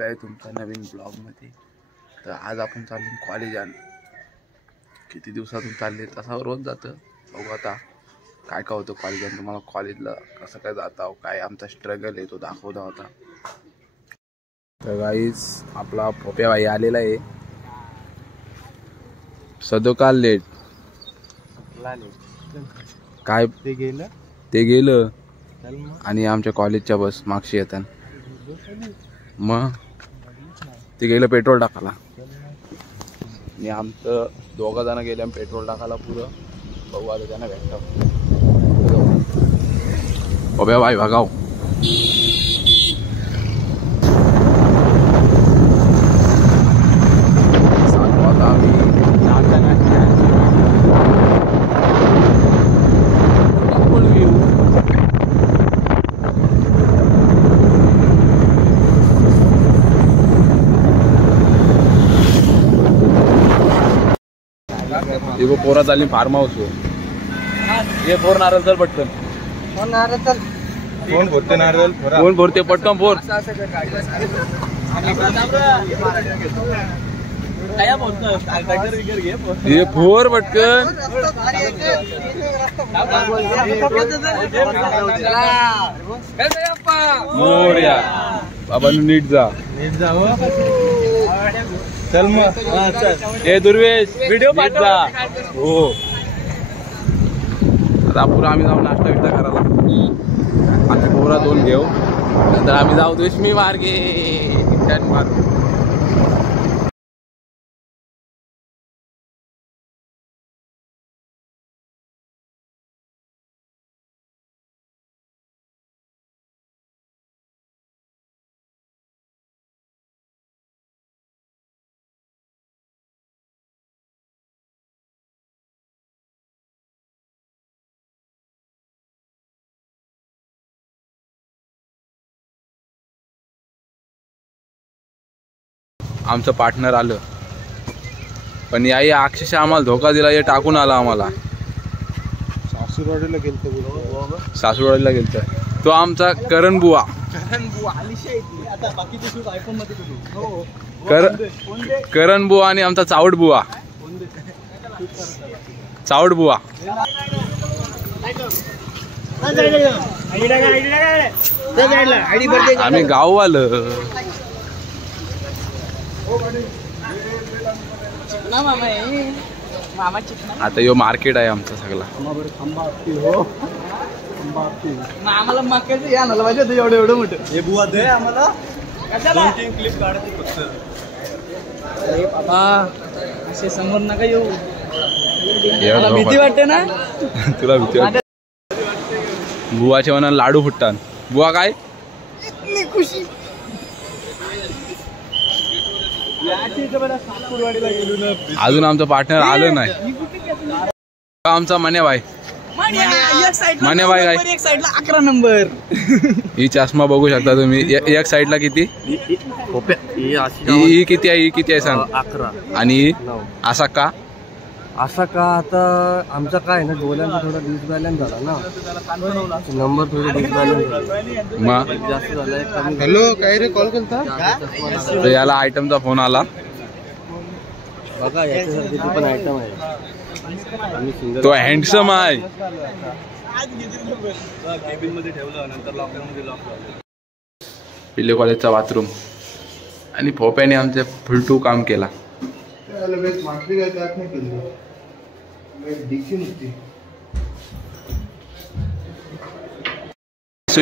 स्वागत आहे तुमच्या नवीन ब्लॉगमध्ये। तर आज आपण चाललो कॉलेजात। किती दिवसातून चालले तसा रोज जातं, बघू आता काय काय होतं कॉलेजात। तुम्हाला कॉलेजला कसं काय जाता, काय आमचा स्ट्रगल आहे तो दाखवता होता। तर गाईस आपला पोप्या भाई आलेला आहे, सदोकाल लेट काय ते गेलं आणि आमच्या कॉलेजच्या बस मागशी येतात, मग ते गेलं पेट्रोल टाकायला आणि आमचं दोघं जण गेले पेट्रोल टाकायला पुरं। बघू आता त्यांना भेटतो पोप्या भाई भगाव। देखो पोरा चालली फार्म हाऊस ये फोर नारळ चल पटकन, कोण भरते नारळ, कोण भरते पटकन फोर। ये फोर पटकन मोरया बाबा नीट जा चल मग। हे दुर्वेश व्हिडिओ पाठवा हो। आता पुरा आम्ही जाऊ नाश्ता बिष्टा करायला, आम्ही पोरा दोन घेऊ, नंतर आम्ही जाऊ दुश्मी मार्गे मार्ग। आमचं पार्टनर आलं, पण याही अक्षरशः आम्हाला धोका दिला, हे टाकून आला आम्हाला। सासूरवाडीला गेलतो तो आमचा करण बुवा। करण बुवा आणि आमचा चावड बुवा, चावड बुवा। आम्ही गाववालं। आता यो मार्केट आहे आमचा सगळा। आम्हाला मक्याचं या नाला पाहिजे होतं एवढं एवढं मोठं। हे बुवा दे आम्हाला, दोन तीन क्लिप काढते फक्त। अरे बाबा असे समोर नका येऊ, मला भीती वाटते ना। तुला भीती वाटते? बुवाच्या मनात लाडू फुटतात। बुवा काय इतनी खुशी। अजून आमचं पार्टनर आलं नाही, आमचा मने भाई। मने भाई काय एक साइडला 11 नंबर। ही चष्मा बघू शकता तुम्ही, एक साइडला किती, ही किती आहे, ही किती आहे सांग? 11 आणि असा का? असा का आता आमचा काय ना डोळ्यांचा थोडा डिसबॅलन्स झाला ना, नंबर थोडा डिसबॅलन्स झाला, मग जास्त झालाय। हॅलो काय रे कॉल केलता? तर याला आयटमचा फोन आला बघा, याच्यासारखी पण आयटम आहे, तो हँडसम आहे। पिल्ले कॉलेजचा बाथरूम आणि फोप्याने आमचे फुलटू काम केला।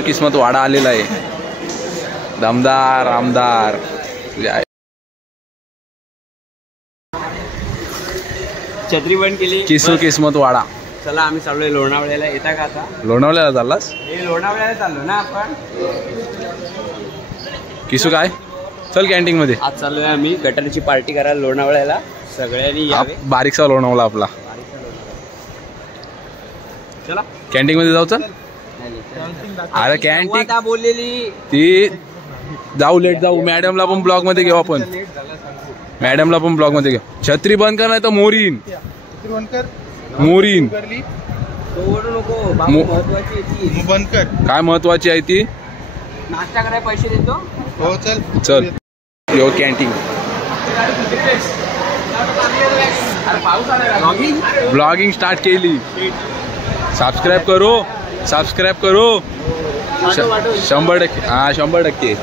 किस्मत वाडा आलेला आहे, दमदार आमदार छत्री बंद केली। किसू किस्मत वाडा। चला आम्ही चाललोय लोणावळ्याला, येता का आता? लोणावळ्याला चाललास? हे लोणावळ्याला चाललो ना आपण। किसू काय चल कॅन्टीन मध्ये। आज चाललोय आम्ही गटारीची पार्टी करायला लोणावळ्याला, सगळ्यांनी यावे। बारीकसा लोणावळा आपला, चला कॅन्टीन मध्ये जाऊ। चल अरे कॅन्टीन बोललेली ती जाऊ, लेट जाऊ। मॅडमला पण ब्लॉग मध्ये घेऊ आपण, मॅडमला पण ब्लॉग मध्ये घेऊ। छत्री बंद कर नाही तर मोरीन, मोरीन बंद कर। काय महत्वाची आहे ती? नाश्ता करायला पैसे देतो। हो चल चल। यो कॅन्टीन ब्लॉगिंग स्टार्ट केली. सबस्क्राईब करो 100%. हां 100%.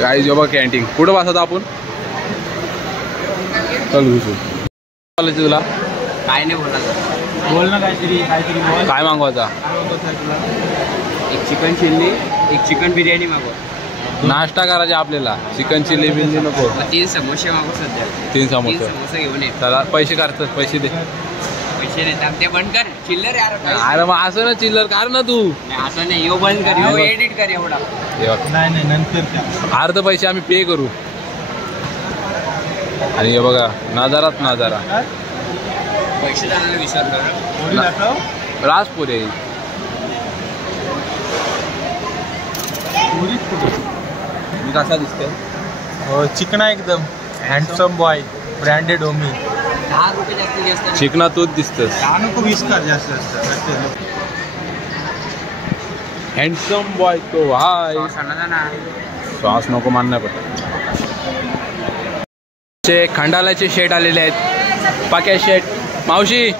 काही जो बघ कॅन्टीन कुठं बसत आपण चल घुसू. तुला काय नाही बोल ना काहीतरी काय मागवायचा? एक चिकन चिल्ली एक चिकन बिर्याणी मागवा. नाश्ता करायचा आपल्याला. चिकन चिल्ली बिल्ली नको. 3 समोसे मागव सध्या. 3 समोसे घेऊन ये. त्याला पैसे काढतात. पैसे दे. पैसे नाही ते बंद कर. चिल्लर यार. अरे मग असं ना चिल्लर काढ ना तू. असं नाही यो बंद कर. यो एडिट कर एवढा. नाही नंतर अर्ध पैसे आम्ही पे करू. आणि हे बघा नजारा पैसे जाणार विसरलो. राजपुरे मी कसा दिसतोय? चिकना एकदम हँडसम बॉय ब्रँडेड ओमी. 10 रुपये जास्त चिकना तूच दिसतस. 20 कर जास्त असतं. हँडसम बॉय तो हाय. श्वास नको मानणार पण खंडालाचे शेट आलेले आहेत. पाक्या शेट. मावशी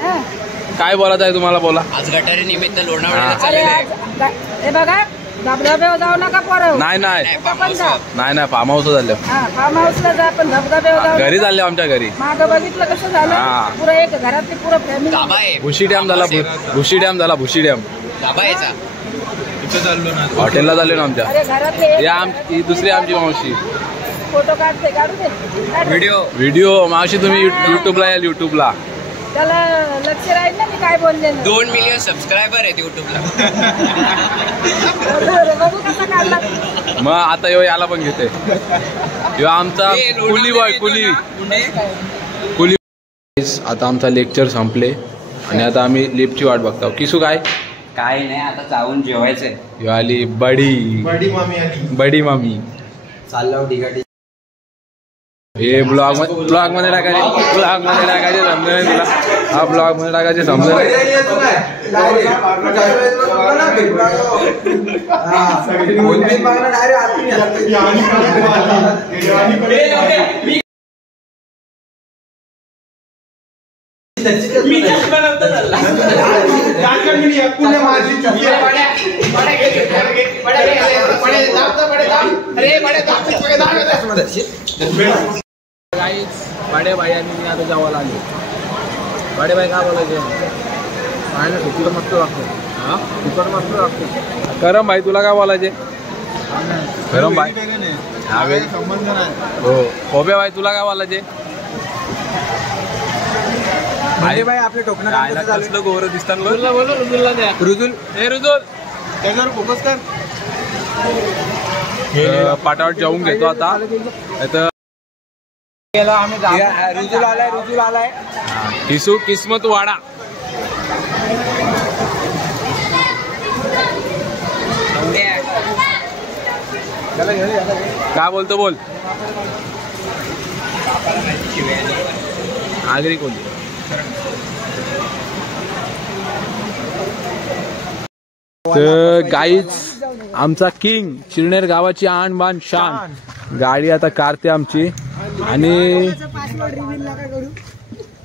काय बोलत आहे तुम्हाला? बोला. आज गटारी निमित्त लोणावळ्याला चालले. हे बघा धबधब्यावर जाऊ नका पोरं. नाही फार्म हाऊस झालं. फार्म हाऊसला जा पण धबधब्यावर जाऊ. घरी चालले आमच्या घरी. मागं बघितलं कसं झालं. पुरं एक घरातली पुरं फॅमिली. भुशी डॅम झाला. भुशी डॅम दाबायचा. हॉटेलला झाले ना आमच्या. अरे घरातले ही दुसरी आमची मावशी. फोटो काढू दे. व्हिडिओ मावशी तुम्ही युट्यूबला याल. युट्यूबला त्याला लक्ष राहील ना मी काय बोलले. 2 मिलियन सबस्क्रायबर आहेत युट्यूबला. बघू कसा काढला. मग आता यो याला पण घेते. यो आमचा कुली बॉय. कुली. आता आमचा लेक्चर संपले आणि आता आम्ही लिफ्टची वाट बघतो. किसू काय नाही आता जाऊन जेवायचंय. यो आली बडी मामी. चाललो डिगाडी. हे ब्लॉग मध्ये टाकायचे समजलं नाही तुला. हा ब्लॉग मध्ये टाकायचे समजलं नाही. बडे भाई आणि मी आता जावायला आलो. बडे भाई काय बोलायचे? तिकडं मस्त लागतो. करम भाई तुला काय बोलायचे? करम भाई हो. खोबे भाई तुला काय बोलायचे? भाई आपले टोकणं गोर दिसतात. रुजुलला द्या. रुजुल त्याच्यावर फोकस कर. पाटावर जाऊन घेतो आता. रुजुल आलाय. किस्मत वाडा. काय बोलतो बोल. आगरी कोणती? तर गाईच आमचा किंग शिरनेर गावाची आण बाण शान. गाडी आता कारते आमची.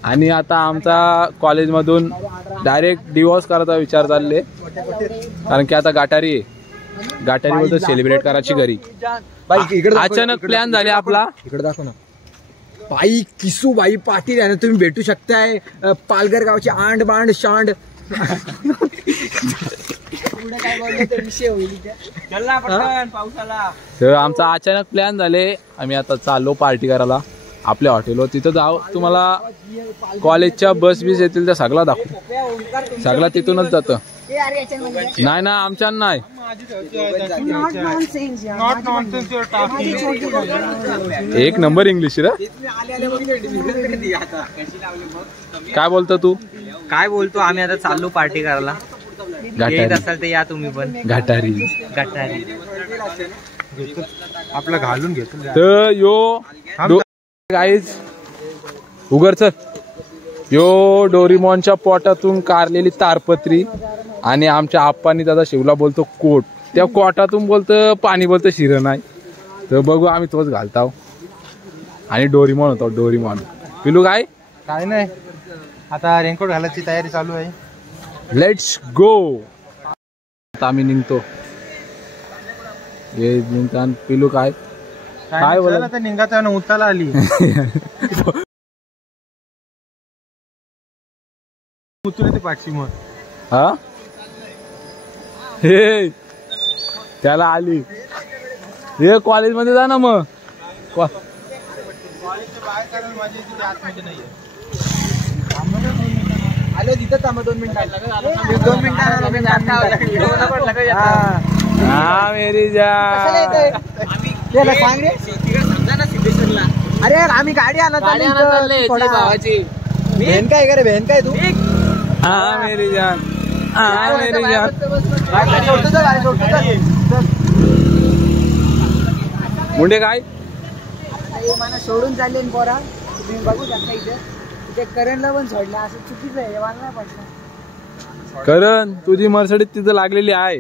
आणि आता आमचा कॉलेजमधून डायरेक्ट डिवोर्स करायचा विचार चालले. कारण की आता गाठारीबद्दल सेलिब्रेट करायची घरी. अचानक प्लॅन झाले आपला. इकडे दाखव ना. बाई किसू बाई पाटील आहे ना. तुम्ही भेटू शकताय. पालघर गावची आंड बांड शांड. तर आमचा अचानक प्लॅन झाले. आम्ही आता चाललो पार्टी करायला आपल्या हॉटेलवर. तिथं जाऊ. तुम्हाला कॉलेजच्या बस येतील त्या सगळा दाखवू. सगळा तिथूनच जातं. नाही ना आमच्या नाही. एक नंबर इंग्लिश रे. काय बोलतो तू? काय बोलतो? आम्ही आता चाललो पार्टी करायला. येत असाल तर या तुम्ही पण. घाटारी आपलं घालून घेतो. तर यो गाईज उघडच. यो डोरीमॉनच्या पोटातून कारलेली तारपत्री. आणि आमच्या आप्पांनी दादा शिवला बोलतो कोट. त्या कोटातून बोलतं पाणी. बोलतं शिरण आहे. तर बघू आम्ही तोच घालताव. आणि डोरीमॉन होतो, डोरीमॉन. पिलू काय काय नाही, आता रेनकोट घालायची तयारी चालू आहे. Let's go. आता आम्ही निघतो. हे निघतान पिलू काय काय बोला आता निघाचा ना उताला आली. उतरते पाठशी मग. हा हे त्याला आली. हे कॉलेज मध्ये जा ना मग. आलो तिथं थांबा 2 मिनिटं. 2 मिनिटं. हा मेरी जान. त्याला सांग रे. समजा ना सिद्धेश्वरला. अरे आम्ही गाडी आणत भावाची. बहीण काय करे, बहीण काय तू. हा मेरी जान, हा मेरी जान. मुंडे काय मला सोडून चालले पोरा. तुम्ही बघू शकता इथे करणला पण सोडलं, असं चुकीचं आहे. मला नाही पडलं. करण तुझी मर्सिडीज तिथं लागलेली आहे.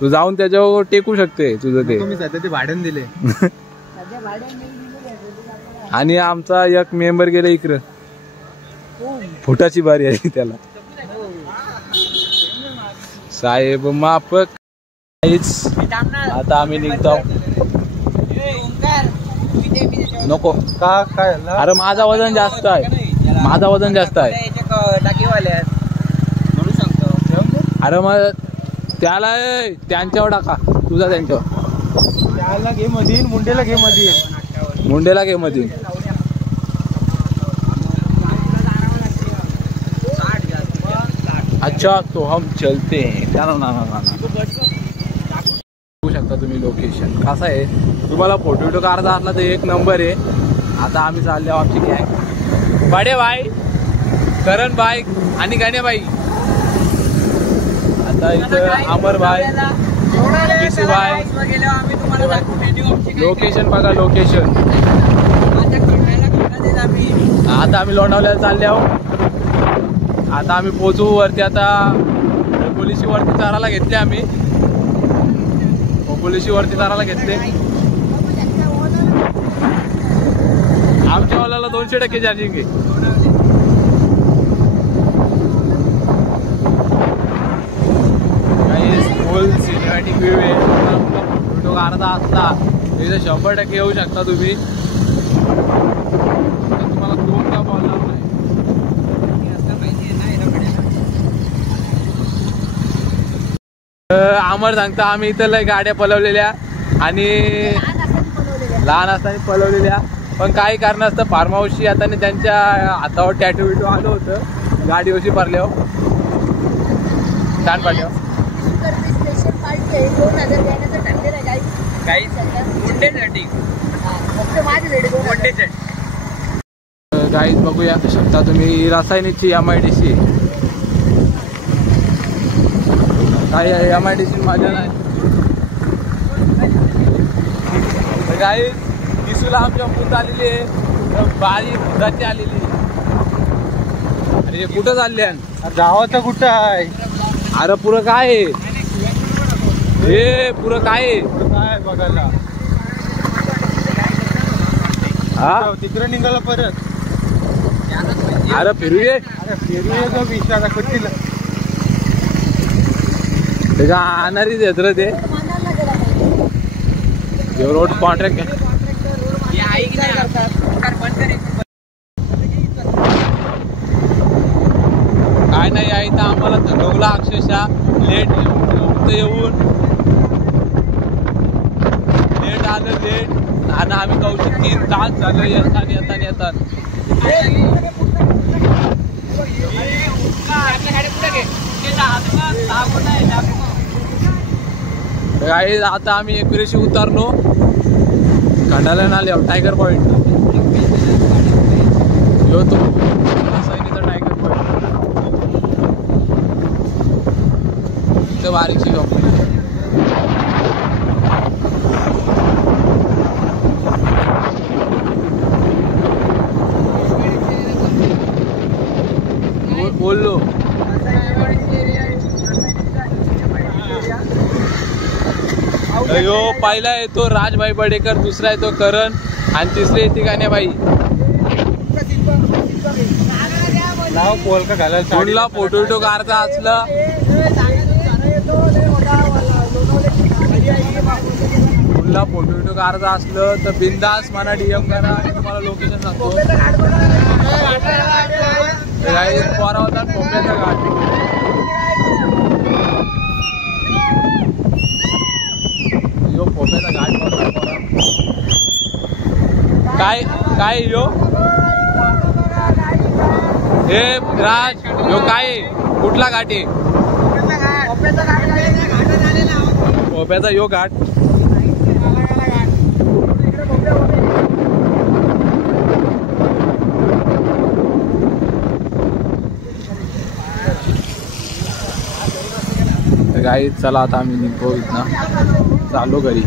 तू जाऊन त्याच्यावर टेकू शकते तुझं ते. तुम्ही सध्या ते भाडण दिले. सध्या भाड्याने नाही दिलेलं. आणि आमचा एक मेंबर गेला इकडं. फुटाची बारी आहे त्याला. साहेब माफक. आता आम्ही निघतो. नको का काय अरे माझा वजन जास्त आहे, माझा वजन जास्त आहे. अरे मग त्याला त्यांच्यावर टाका, तुझा त्यांच्यावर. त्याला घे मधील, मुंडेला घे मधील. मुंडेला घे मध्ये. अच्छा तो हम चलते हैं. बघू शकता तुम्ही लोकेशन कसं आहे. तुम्हाला फोटो काढता असला तर एक नंबर आहे. आता आम्ही चालले आमची गँग. बडे भाई, करण भाई आणि गणे भाई. आता इथं अमर भाई, भाई. लोकेशन बघा लोकेशन. आता आम्ही लोणावळ्याला चालले आहोत. आता आम्ही पोचू वरती. आता पोलिसी वरती चारायला घेतले आम्ही. पोलिसी वरती चारायला घेतले. आमच्या वाल्याला 200% चार्जिंग आहे. फुल सिनेमॅटिक व्ह्यू आहे. फोटो काढता असला इथं 100% येऊ शकता तुम्ही. तुम्हाला दोन का बोलणार नाही. अमर सांगता आम्ही इथं लय गाड्या पलवलेल्या आणि लहान असताना पलवलेल्या, पण काही कारणास्तव फार्म हाऊसची आता त्यांच्या हातावर टॅटू बिटू आलं होतं गाडीवरची भरल्यावर. छान पडल्यावर स्पेशल पार्टी आहे. 2000 देण्याचं ठरलेलं आहे. काही मुंडेसाठी फक्त माझ्यासाठी 2000. गाईज बघूया शकता तुम्ही रासायनिकची MIDC. काय MIDC माझ्या नाही. गाईज दिसूला आमच्या पूत आलेली आहे. बारी भुताची आलेली. अरे कुठं चालले गावाचं कुठं आहे. अरे पुरं काय आहे हे, पुरं काय आहे काय बघायला. हा तिकडे निघाला परत. अरे फिरूये. अरे फिरूया का विचारा कटीला. ते का आणणारीच येत रे ते. रोड कॉन्ट्रॅक्ट काय नाही आहे तर आम्हाला थकवला अक्षरशः. लेट येऊन लेट आलं लेट. आणि आम्ही कहू 3 तास झालं येतात. काही आता आम्ही एकविरेशी उतरलो. खंडाला नाले टायगर पॉइंट यो तो रासायनिकचा टायगर पॉइंट. इथं बारीकशी कंपनी. बोललो यो पहिला येतो राजभाई बडेकर, दुसरा येतो करण आणि तिसरी येते गाण्याबाई. पुढला फोटो काढता असलं तर बिंदास म्हणा DM करा, तुम्हाला लोकेशन सांगतो. पोरा होता पोप्याचा घाट. यो पोप्याचा घाट काय काय यो हे राज यो काय कुठला घाट आहे? पोप्याचा यो घाट. गाई चला आता आम्ही निघतो इथनं, चाललो घरी.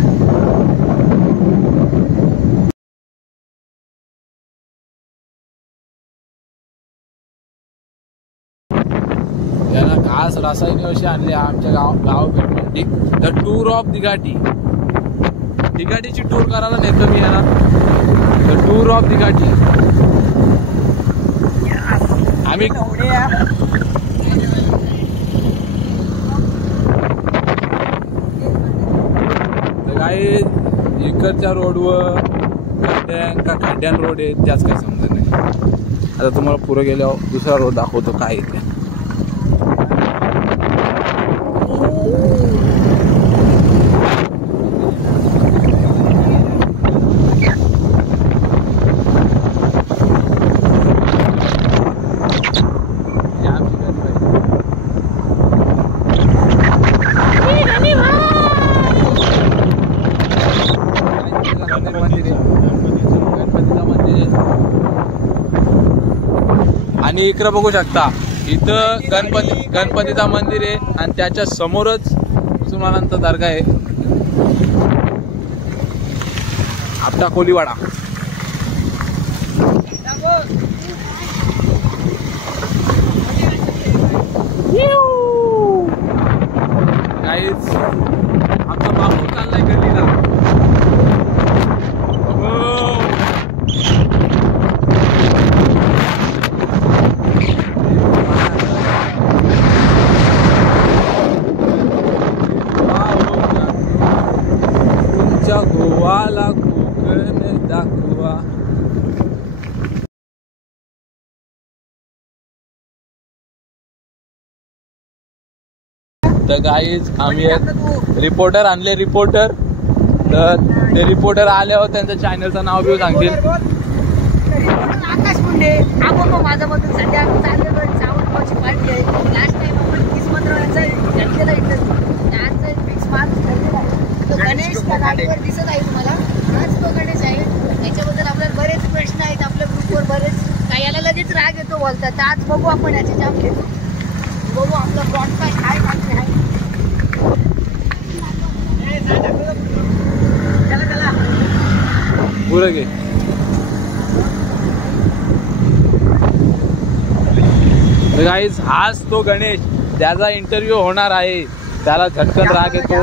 याला खास रासायनिक अशी आणले आमच्या गावासाठी. द टूर ऑफ दिघाटी. दिघाटीची टूर करायला नेतो मी याला. द टूर ऑफ दिघाटी. आम्ही काही इकडच्या रोडवर खड्ड्यान रोड आहे, त्याच काही समजत नाही. आता तुम्हाला पुढे गेल्यावर दुसरा रोड दाखवतो काय इथे. आणि इकडे बघू शकता इथं गणपतीचा मंदिर आहे आणि त्याच्या समोरच मुसलमानांचा दर्गा आहे. आपला कोलीवाडा. काहीच आमचा बापू चाललाय गल्लीला. गोवाला कोकण दाखवा. तर गाईज आम्ही एक रिपोर्टर आणले. रिपोर्टर तर ते रिपोर्टर आल्यावर त्यांच्या चॅनलचं नाव घेऊ सांगतील. आकाश मुंडे माझ्याबद्दल सध्या आम्ही चाललेलो सावंतगावची पार्टी आहे. लास्ट टाइम आपण 30-15 घातलेला इंटरव्ह्यू. आजचा फिक्स मार्क्स ठरलेला आहे. तो गणेश त्या गाडीवर दिसत आहे तुम्हाला. हाच तो गणेश आहे. त्याच्याबद्दल आपल्याला बरेच प्रश्न आहेत आपल्या ग्रुपवर. बरेच काही याला लगेच राग येतो बोलतात. तर आज बघू आपण याचे जाम घेतो. बघू आपलं ब्रॉडकास्ट आहे बाकी आहे. चला पुढे घे. गाईज हाच तो गणेश त्याचा इंटरव्ह्यू होणार आहे. त्याला झटकन राग येतो.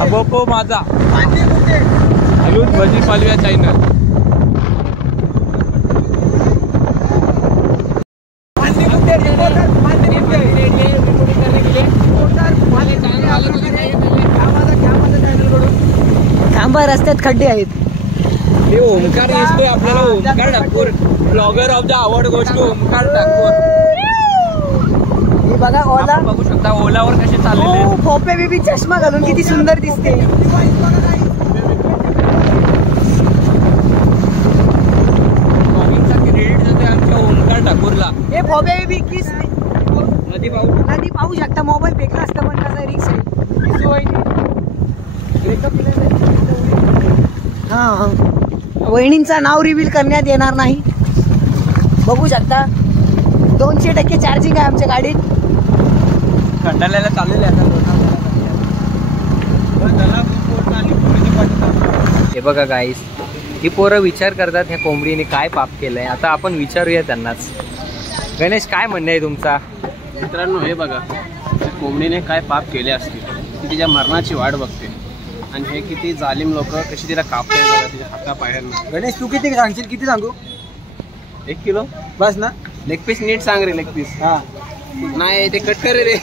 अबो माझा अजून भजी पालव्या चॅनल. थांबा, रस्त्यात खड्डे आहेत. मी ओमकार दिसतोय आपल्याला. Omkar Thakur blogger of the award गोष्ट ओमकार ठाकूर. बघा ओला बघू शकता ओलावर कसे चाललेले. खोपे बेबी चष्मा घालून किती सुंदर दिसते. क्रेडिट देतोय आमच्या ओमकार ठाकूरला. हे खोपे बेबी किस नदी पाहू शकता. मोबाईल फेकला असता पण कसा रिक्स आहे. हा वहिनींचं नाव रिव्हील करण्यात येणार नाही. बघू शकता 200% चार्जिंग आहे आमच्या गाडीत. खंडाळ्याला चाललेले हे बघा गाईस. ही पोरं विचार करतात ह्या कोंबडीने काय पाप केलंय. आता आपण विचारूया त्यांनाच. गणेश काय म्हणणं आहे तुमचा? मित्रांनो हे बघा कोंबडीने काय पाप केले असतील. ती तिच्या मरणाची वाट बघते आणि हे किती जालिम लोक कशी तिला कापताय बघा तिच्या हाता पायांना. गणेश तू किती सांगशील, किती सांगू? 1 किलो बस ना. लेग पीस नीट सांग रे. लेग पीस हा नाही ते कट कर रे.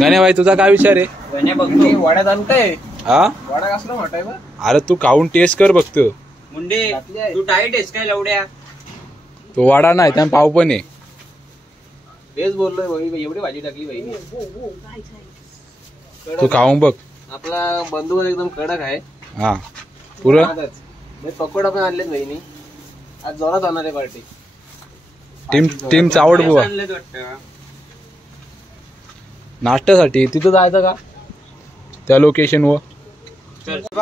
गण्या भाई तुझा काय विचार आहे? गण्या बघतो वड्यात आणताय. हा वडा कसला मोठा आहे बा. अरे तू खाऊन टेस्ट कर बघतो. मुंडे तू डाईट आहेस काय लवड्या? तो वाडा नाही त्या पाव पण आहे. तेच बोललोय भाई, एवढी भाजी टाकली भाई. तू खाऊन बघ. आपला बंधू एकदम कडक आहे. हा पुरं पकोडा पण आणलेत बहिणी. आज जोरात होणार आहे पार्टी. टीम चावड बुवा. नाश्त्यासाठी तिथं जायचं का त्या लोकेशन वर?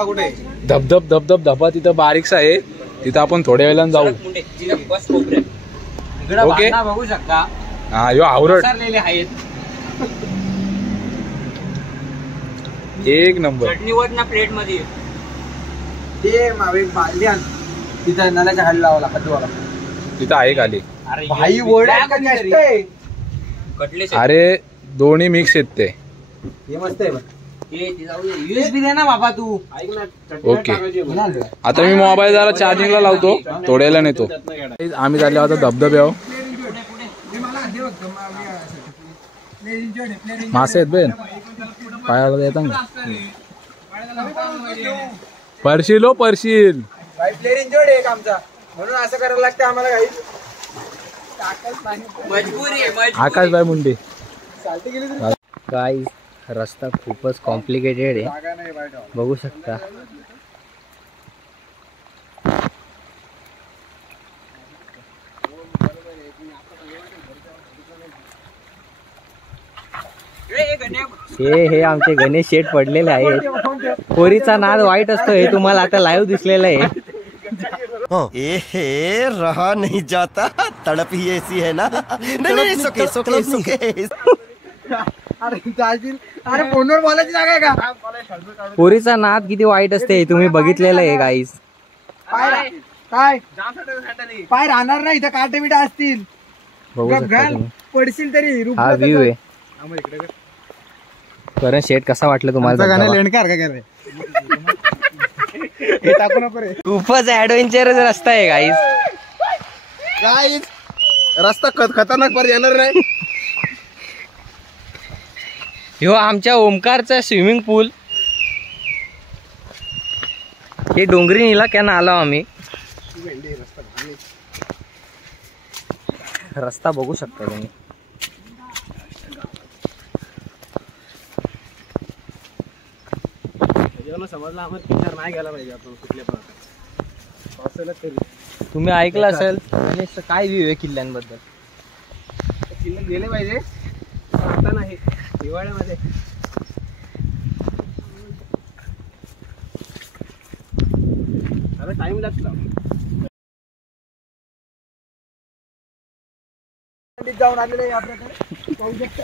कुठे धबधब धबधब धबा तिथं बारीकसा आहे, तिथं आपण थोड्या वेळाने जाऊ. ओके बघू शकता हा यो आवरड आहेत. एक नंबर. चटणी वर ना प्लेट मध्ये. ते मावे बालदी आण तिथं नल्याच्या खाली लावा लागत. तिथं आहे खाली. भाई वडा कटले अरे दोन्ही मिक्स आहेत ते. हे मस्त आहे बघ. USB दे ना बाबा तू. ऐक ना. ओके आता मी मोबाईल जरा चार्जिंगला लावतो, थोड्याला नेतो. आम्ही चाललो आता धबधब्यावर. मासे आहेत बेन पायाला येतात का? परशील हो परशील. प्लेअर इंजर्ड आहे आमचा, म्हणून असं करायला लागतं आम्हाला. काही मजबुरी आहे. आकाशभाई मुंडे. काय रस्ता खूपच कॉम्प्लिकेटेड आहे, बघू शकता. हे आमचे गणेश शेठ पडलेले आहेत. पोरीचा नाद वाईट असतो हे तुम्हाला आता लाईव्ह दिसलेलं आहे. ए रहा नहीं जाता, तड़प ही ऐसी है ना. नहीं सुके सुके सुके. अरे फोनवर बोलायची जागा आहे का? पोरीचा नाद किती वाईट असते हे तुम्ही बघितलेलं आहे गाईज. काय पाय राहणार नाही इथं, काटे बिटा असतील, बघू शकता तुम्ही. पडशील तरी. हा व्ह्यू आहे. करण शेठ कसा वाटलं तुम्हाला? लेणकार का काय हे टाकू नको रे. खूपच ऍडव्हेंचरस रस्ता आहे गाईज. गाईज रस्ता खतरनाक पर येणार नाही. ह्यो आमच्या ओमकारचा स्विमिंग पूल. हे डोंगरी इलाक्यानं आलो आम्ही. रस्ता बघू शकता तुम्ही. समजला आम्हाला किनार नाही गेला पाहिजे आपण कुठल्या पण. तुम्ही ऐकलं असेल काय व्ह्यू आहे किल्ल्यांबद्दल? किल्ले गेले पाहिजे, आता नाही हिवाळ्यामध्ये. आता टाइम लागला. जाऊन आलेले आपल्याकडे पाहू शकता.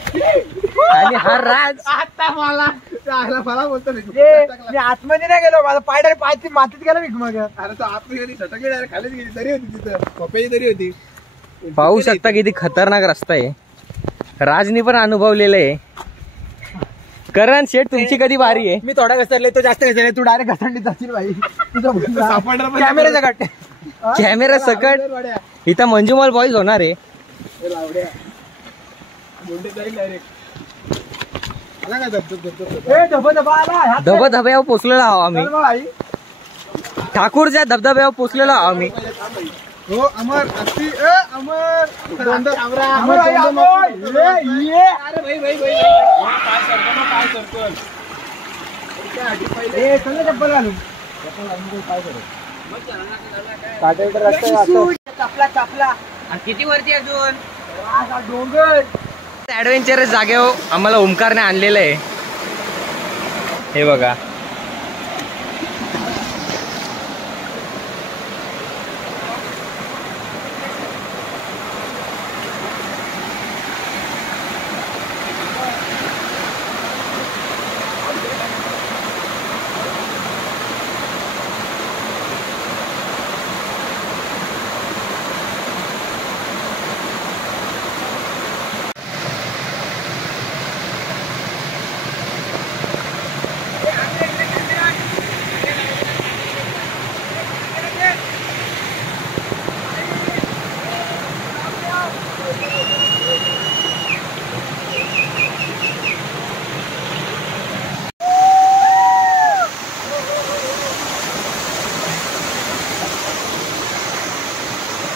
आणि हा राज आता मला बोलतो मी आतमध्ये नाही गेलो, माझा पाय डायरेक्ट मातीत गेला मी. मग अरे तो आतमध्ये गेली, सटकली डायरेक्ट खालीच गेली. तरी होती तिथं पप्याची तरी होती. पाहू शकता किती खतरनाक रस्ता आहे. राजनी पण अनुभवलेलं आहे. करण शेठ तुमची कधी बारी आहे? मी थोडा घसरले, तो जास्त घसरले. तू डायरेक्ट घसरलीत जाशील भाई. सापडणार पण कॅमेऱ्याचा कट. कॅमेरा सकट इथं मंजुमल बॉईज होणार आहे. धबधब्यावर पोचलेलो आहो आम्ही. ठाकूरच्या धबधब्यावर पोचलेलो आहो आम्ही. हो अमर अति अमर चप्पल घालून चपला. किती वरती अजून डोंगर. ऍडव्हेंचरस जागेवर आम्हाला ओमकारने आणलेलं आहे. हे बघा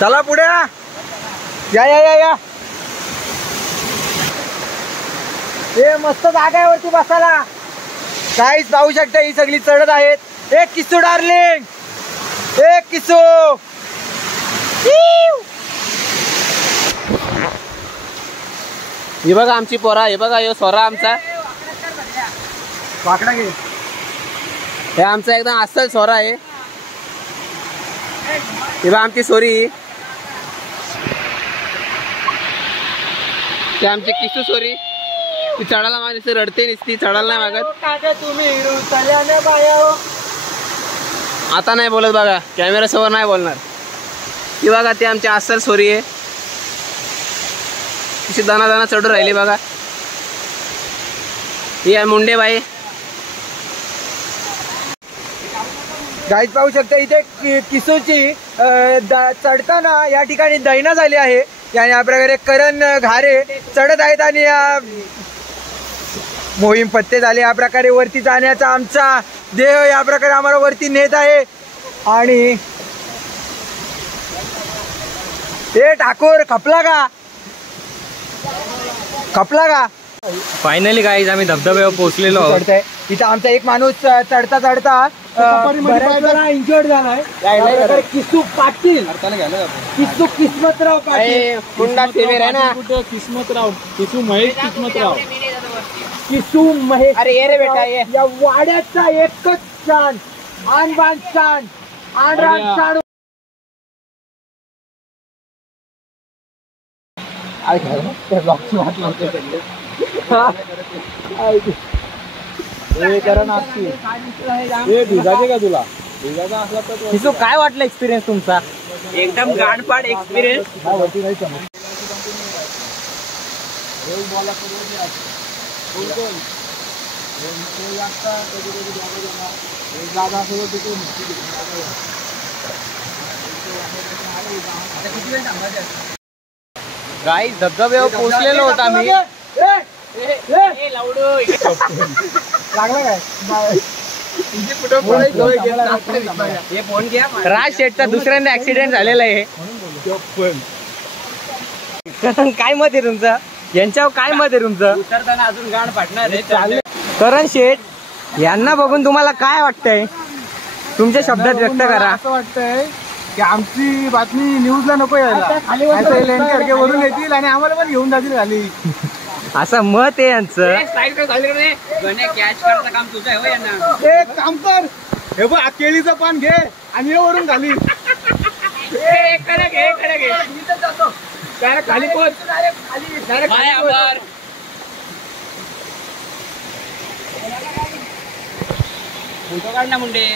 चला पुढे या या या या. हे मस्त जागा आहे वरती बसायला. काहीच पाहू शकता ही सगळी चढत आहेत. एक किस्सू डार्लिंग, एक किस्सू. हे बघा आमची पोरा, हे बघा यो सोरा आमचा. वाकडा घे. हे आमचा एकदम अस्सल सोरा आहे. हे बघा आमची सोरी, ते आमची किस्सू सोरी. ती चढायला मागते, रडते नुसती, चढायला नाही मागत. आता नाही बोलत बघा, कॅमेरा समोर नाही बोलणार. ही बघा ती आमची अस्सल सोरी आहे. तिची दाना दाना चढून राहिली बघा. ही आहे मुंडे बाई. गाईज पाहू शकता इथे किसूची चढताना या ठिकाणी दैना झाली आहे. आणि या प्रकारे करण घारे चढत आहेत आणि या मोहीम पत्ते झाले. या प्रकारे वरती जाण्याचा आमचा देह या प्रकारे आम्हाला वरती नेत आहे. आणि हे ठाकूर खपला का, खपला का. फायनली गाईज आम्ही धबधब्यावर पोहोचलेलो आहोत. चढतंय इथं आमचा एक माणूस चढता चढता इंजर्ड झालाय. किस्सू पाटील, किस्सू किस्मतराव पाटील, कुंडा फेवेर आहे ना. किस्मतराव, किस्सू महेश किस्मतराव, किस्सू महेश. अरे ये रे बेटा ये. या वाड्याचा एकच छान आणबाण छान आणरान छान. काय वाटलं एक्सपिरियन्स तुमचा? एकदम गाडपाड एक्सपिरियन्स. गाईज धबधब्यावर पोहोचलेलो होतो आम्ही. राज शेठचा दुसऱ्यांदा ऍक्सिडेंट झालेला आहे. काय मत आहे तुमचं? यांच्यावर काय मत आहे तुमचं? उतरताना अजून गाड पाडणार आहे. करण शेठ यांना बघून तुम्हाला काय वाटतंय? तुमच्या शब्दात व्यक्त करा. असं वाटतंय की आमची बातमी न्यूजला नको यायला, वरून येतील आणि आम्हाला पण घेऊन जातील खाली. असं मत आहे यांचं. एक काम कर, हे बघ केळीचं पान घे आणि ये वरून खाली. खाली पोच. फोटो काढ ना मुंडे.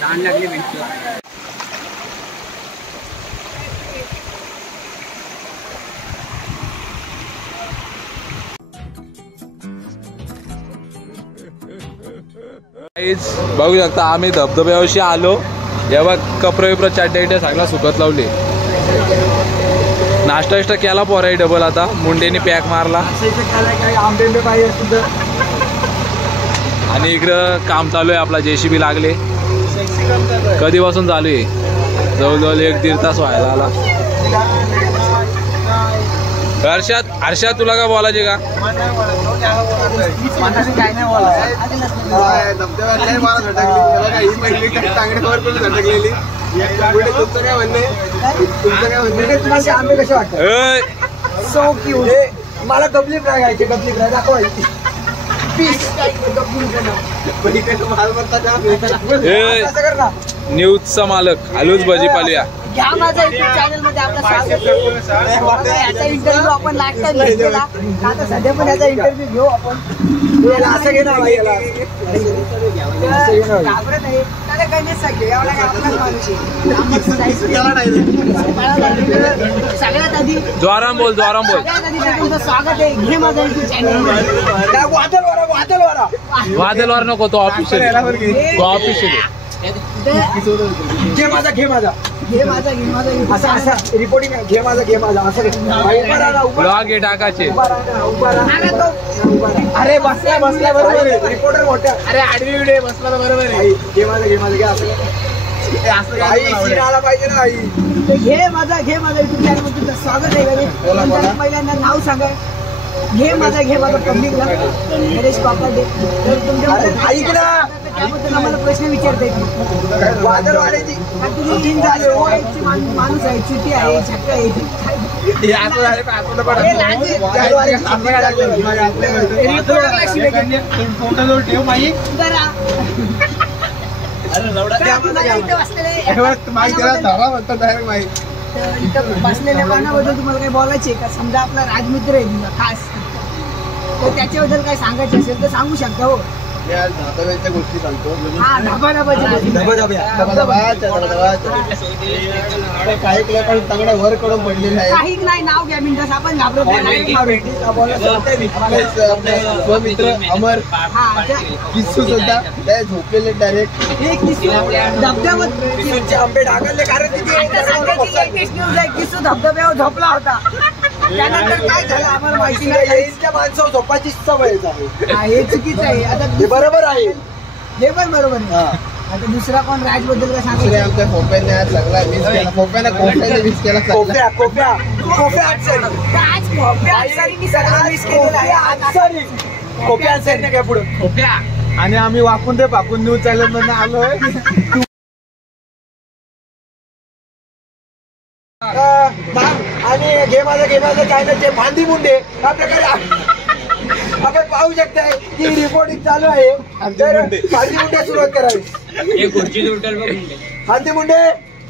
लहान लागली भेटतो. बघू शकता आम्ही धबधब्यावरशी आलो. जेव्हा कपडे विप्र चाट्या सगळा सुकत लावले. नाश्ता विष्टा केला पोराई डबल. आता मुंडेनी पॅक मारला आणि इकडं काम चालू आहे. आपला JCB लागले. कधीपासून चालू आहे? जवळजवळ 1-1.5 तास व्हायला आला. हर्षात तुला का बोलायचे का? मला गबली फ्राय घ्यायची. गबली फ्राय दाखवायची. न्यूजचा मालक आलूच भजी पालूया. घ्या माझ्या युट्यूब चॅनल मध्ये आपलं स्वागत. याचा इंटरव्ह्यू आपण लास्ट टाइम घेतलेला. आता सध्या पण याचा इंटरव्ह्यू घेऊ आपण. असं घे ना भाई, याला घाबरत नाही. त्याला काही नाही सांगले. एवढा काय आपलाच माणूस आहे. सगळ्यात आधी जोराम बोल. सगळ्यात आधी तुमचं स्वागत आहे. घे माझा युट्यूब चॅनल. वादल वारा वादलवार नको, तो ऑफिशियल आहे. घे माझा घे माझा घे माझा घे माझा असं असं रिपोर्टिंग घे माझा असं उभा राहा उभा ब्लॉग हे टाकायचे. राहा. अरे बसला बरोबर आहे रिपोर्टर मोठ्या. अरे आडवी व्हिडिओ बसला तर बरोबर आहे. घे माझा घे असं आई सीन आला पाहिजे ना आई. घे माझा युट्यूब चॅनल तुमचं स्वागत आहे. पहिल्यांदा नाव सांगा. घे माझा पब्लिकला गणेश पापडे. तर तुमच्याबद्दल ऐक ना त्याबद्दल आम्हाला प्रश्न विचारता येईल. वादळ वाढायची तुम्ही तीन झाले माणूस आहे, चिठी आहे, छक्का आहे. ठेव माई बसलेल्या कानाबद्दल तुम्हाला काही बोलायचे का? समजा आपला राजमित्र आहे तुमचा खास, तर त्याच्याबद्दल काय सांगायचे असेल तर सांगू शकता. हो गोष्टी सांगतो. हा धबाधबाची काही पण चांगल्या वर कडून पडलेले आहे. काही नाही, नाव घ्या मिनिटास आपण घाबरत मित्र अमर हा किस्सू सुद्धा त्या झोपलेले डायरेक्ट धबधब्यावर आंबे ढाकलले कारण किस्सू धबधब्यावर झोपला होता. त्यानंतर काय झालं आम्हाला माहिती नाही. माणसावर झोपायची सवय हे चुकीचं आहे. आता हे बरोबर आहे. हे पण बरोबर आहे. आता दुसरा कोण राजबद्दल काय सांगायचं? आमच्या खोप्याने आज लागला मिस केला. खोप्याने मिस केला. खोप्या काय पुढे खोप्या. आणि आम्ही वाकून ते पाकून न्यूज चॅनल मधून आलोय. आणि घे माझं चॅनलचे भांडी मुंडे या प्रकारे आपण पाहू शकताय की रिपोर्टिंग चालू आहे. भांडी मुंडे सुरुवात करावी. भांडी मुंडे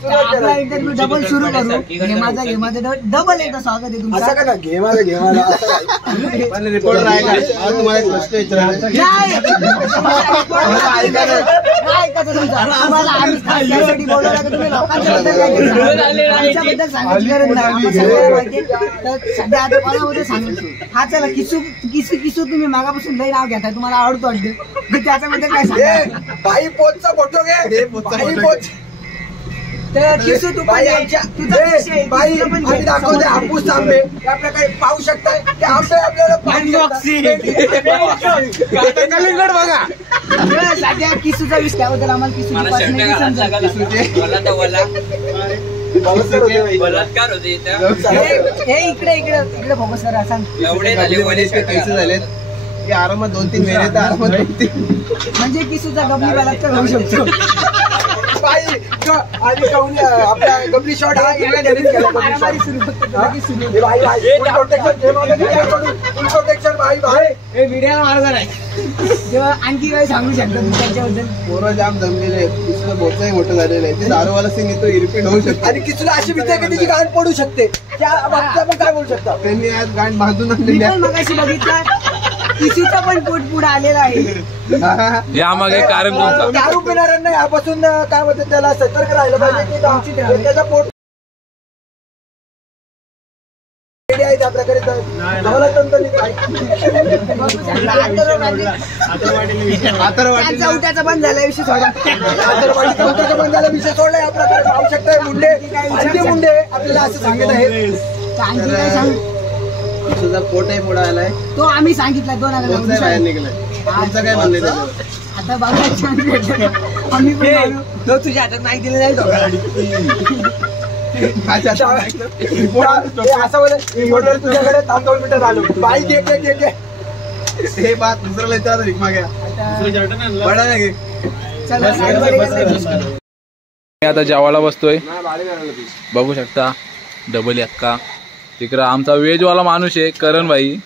आपला इंटरव्ह्यू डबल सुरू करू. घे माझा डबल एकदा स्वागत आहे तुमचं. असं का ना घे माझं रिपोर्टर आहे का? तुम्हाला एक प्रश्न विचारायचा. आम्हाला आम्ही त्यासाठी बोलवलं की तुम्ही लोकांच्याबद्दल काय आमच्याबद्दल सांगायची गरज नाही. आम्हाला सगळ्यांना माहिती आहे. तर सध्या आता कोणाबद्दल सांगितलं. हा चला किसू तुम्ही मागापासून लई नाव घेताय, तुम्हाला आवडतो वाटतं. त्याच्याबद्दल काय सांगा. बाई पोचचा फोटो घे. बाई पोच तर किसू तू बाई आम्ही दाखवते हापूस आंबे या प्रकारे पाहू शकताय. ते आंबे आपल्याला कलिंगड बघा. सध्या किसूचा विषय त्याबद्दल आम्हाला हे इकडे फोकस करा. सांग कैसे झालेत की आरामात 2-3 महिने तर आरामात म्हणजे किसूचा गबली बलात्कार होऊ शकतो. आणि आपला गबली शॉट हा जेव्हा आणखी काही सांगू शकतो त्याच्याबद्दल. पोरं जाम जमलेले आहेत. किसूला बोचाही मोठं झालेलं आहे. ते दारूवाला सिंग येतो इरिपीट होऊ शकतो. आणि किसूला अशी भीती आहे की त्याची गाण पडू शकते. त्या बाबतीत आपण काय बोलू शकता? त्यांनी आज गाण बांधून आणलेली आहे. मगाशी बघितलं किसूचा पण पोट पुढे आलेला आहे. यामागे कारण कोणतं? दारू पिणाऱ्यांना यापासून काय म्हणतात त्याला सतर्क राहिलं पाहिजे की त्याचा पोट आहे त्या प्रकारे चौथ्याचा बंद झाला विषय सोडा. चौथ्याचा बंद झाला विषय सोडला. या प्रकारे पाहू शकताय मुंडे आपल्याला असं सांगत आहे. आणखी काय सांग. तुझा पोट आहे पुढे आलाय तो आम्ही सांगितलं 2 बाहेर निघलाय. तुमचं काय म्हणलं आता बाबा आम्ही पण तुझ्या हातात नाही दिलं नाही. असं बोल तुझ्याकडे 2 मिनिटं झालो. बाई घे हे बात दुसऱ्याला विचारा रिक्मा घ्या. बडा नाही मी आता जेवायला बसतोय. बघू शकता डबल अक्का. तिकडं आमचा वेजवाला माणूस आहे करण भाई.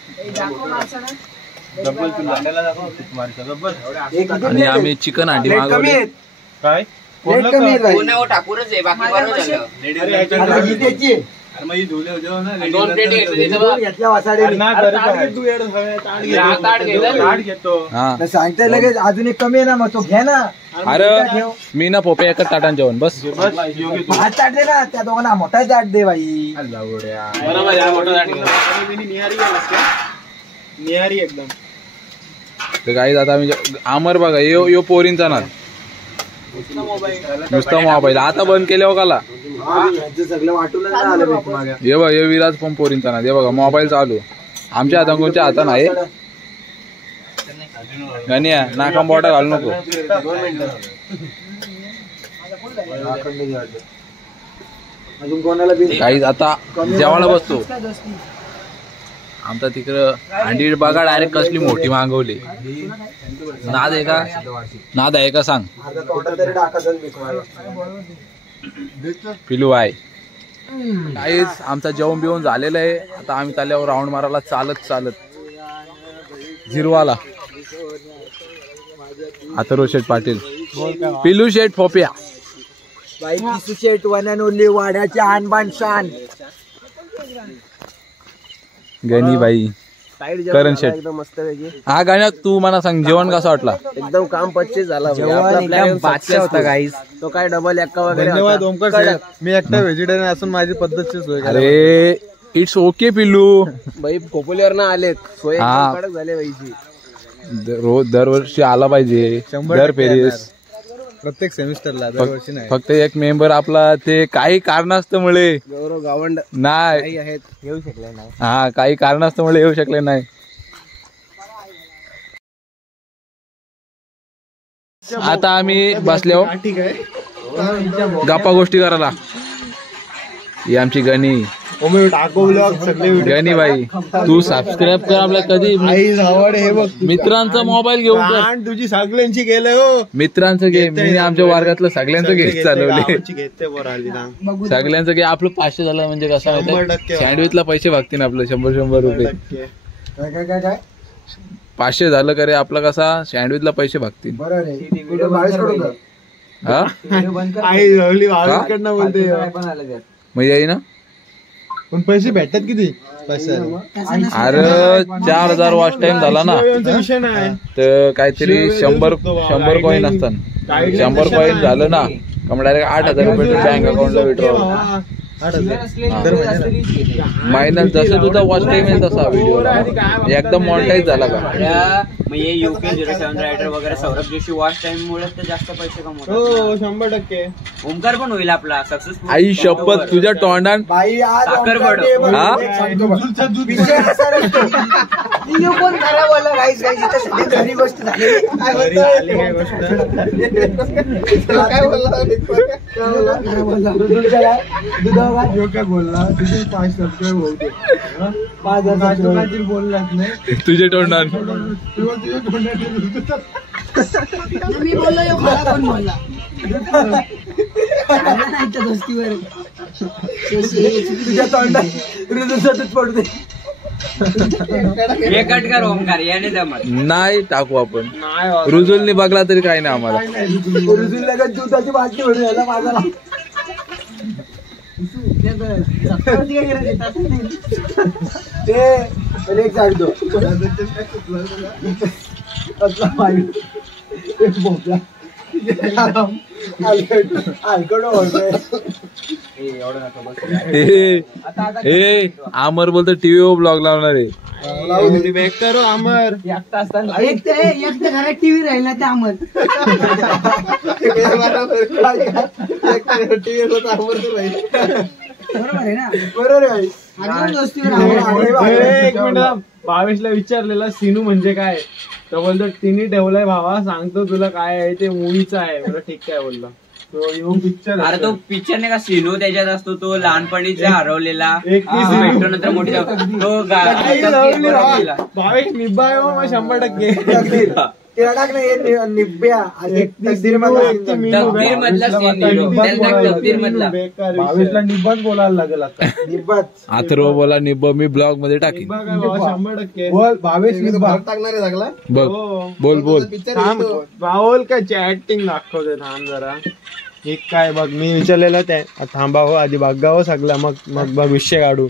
आणि आम्ही चिकन हांडी मागवली. काय टाकूनच आहे बाकी बरं झालं. सांगताय लगेच अजून एक कमी आहे ना. मग तो घ्या ना. अरे मी ना पोपे एकच ताटान जेवण बस. 5 ताट दे ना. त्या दोघांना मोठा ताट दे बाई. निहारी एकदम. तर काही आता आम्ही अमर बघा यो पोरींचा ना नुसता मोबाईल आता बंद केल्यावर काला हे बघ हे विराज पण पोरींचा ना हे बघा मोबाईल चालू आमच्या हातान कोणच्या हातान आहे गण्या नाका बोटा घालू नको काही आता जेवायला बसतो आमचा तिकडं अंडी बघा डायरेक्ट कसली मोठी मागवली नाद आहे का नाद आहे का सांग पिलू आहे काहीच आमचा जेवण बिवून झालेलं आहे आता आम्ही त्याल्यावर राऊंड मारायला चालत चालत झिरवाला अथर्व शेठ पाटील पिलू शेठ फोप्या शेट वन अँड ओनली वाड्याची आणबाण शान गणी बाई करण शेठ मस्त हा गाण्यात तू मला सांग जेवण कसं वाटला एकदम काम पच्चीस झाला बादशाह होता गाईस तो काय डबल एक्का वगैरे धन्यवाद ओमकार शेठ. मी एकटा व्हेजिटेरियन असून माझी पद्धतची सोय केली. अरे इट्स ओके पिल्लू बाई खोपोलीवर ना आले सोय हा. कडक झाले बाईची रोज दरवर्षी आला पाहिजे 100% दर पेरीस प्रत्येक सेमिस्टरला दरवर्षी नाही. फक्त एक मेंबर आपला ते काही कारणास्तमुळे गौरव गावंड नाही काही आहेत येऊ शकले नाही हा काही कारणास्तमुळे येऊ शकले नाही आता आम्ही बसलो गप्पा गोष्टी करायला ही आमची गणी गणी बाई तू सबस्क्राईब कर आपल्या कधी हे बघ मित्रांचा मोबाईल घेऊन कर. तुझी सगळ्यांची गेलं हो मित्रांचं घे मी आमच्या वर्गातलं सगळ्यांचं घे चालवले घेते सगळ्यांचं घे आपलं 500 झालं म्हणजे कसं माहिती सँडविचला पैसे भागतील आपलं 100 रुपये काय 500 झालं करे आपला कसा सँडविचला पैसे भागतील हा बोलते मग येई ना पण पैसे भेटतात किती पैसे अरे 4000 वॉच टाइम झाला ना विषय नाही तर काहीतरी 100 कॉईन असतात 100 कॉईन झालं ना कम डायरेक्ट 8000 रुपये बँक अकाउंटला विड्रॉ महिन्यात जसं तुझा वॉच टाइम आहे तसा व्हिडिओ एकदम मॉनिटाईज झाला का म्हणजे युके 07 रायडर वगैरे सौरभ जोशी वॉच टाइम मुळे तर जास्त पैसे कमवतात हो 100%. ओमकार पण होईल आपला सक्सेसफुल आई शपथ तुझ्या तोंडान साखर पड हा कोण खरा बोला गाईस गाईस इथं सगळी खरी गोष्ट झाली काय बोलला तुझे 5 सबस्क्राईब होते 5,000 बोललाच नाही तुझ्या तोंडान मी बोललो यो खरा कोण बोलला नाही त्या दोस्तीवर तुझ्या तोंडात ऋतूच पडते कट कर ओमकार याने जमत नाही टाकू आपण रुजुलनी बघला तरी काही नाही आम्हाला रुजूला का दुधाची बाटली भरून यायला माझा ते एक सांगतो आमर बोलतो टीव्हीवर ब्लॉग लावणार आहे अमर एक घरात टीव्ही राहिला त्या अमर बरोबर आहे ना बरोबर एक मिनिट भावेशला विचारलेला सिनू म्हणजे काय तर बोलतो तिने ठेवलाय भावा सांगतो तुला काय आहे ते मूवीचं आहे मला ठीक आहे बोलला तो येऊन पिक्चर अरे तो पिक्चर नाही का सिनू त्याच्यात असतो तो लहानपणीचा हरवलेला नंतर मोठी तो भावेश निब्बा आहे मग 100% भावेशला निब्बाच बोलायला लागेल आता अथर्व बोला निब्ब मी ब्लॉग मध्ये टाकीन 100% बोल भावेश निब्बा टाकणार आहे लागला बघ बोल बोल राहुल काय चॅटिंग दाखवते थांब जरा एक काय बघ मी विचारलेलं त्या थांबा हो आधी बघावं सगळं मग बघ विषय काढू